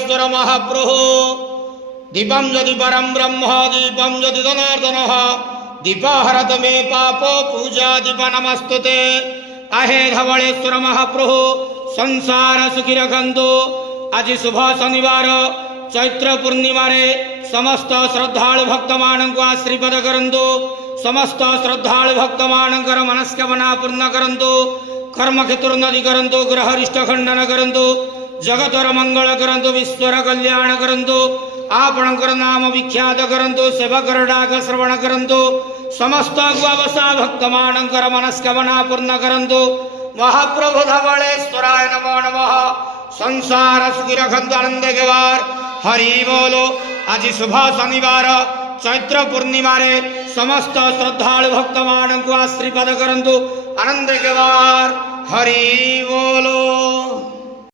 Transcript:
धवलेश्वर महाप्रभु दीपं यदि परं ब्रह्म दीपं यदि जनार्दनः दीपहरत मे पापो पूजा दीप नमस्तुते। आहे धवलेश्वर महाप्रभु संसार सुखी रखंतु। आज शुभ शनिवार चैत्र पूर्णिमा समस्त श्रद्धालु भक्त मानक आशीर्वाद करंतु। समस्त श्रद्धालु भक्त मानकर मनस्कामना पूर्ण करंतु। कर्म क्षेत्रोन्नति करंतु। ग्रहरिष्ट खंडन करंतु। जगतर मंगल करंतु। विश्वर कल्याण करंतु। आपणकर नाम विख्यात करंतु। सेवकर डाक श्रवण करंतु। समस्त गुआवसा भक्त मानकर मनस्कामना पूर्ण करंतु। महाप्रभु धवलेश्वराय नमो नमः। संसार सुखी रखंतु आनंद के वार हरि बोलो। आज शुभ शनिवार चैत्र पूर्णिमा समस्त श्रद्धालु भक्त मानक आशीर्वाद करंतु आनंद के वार हरि बोलो।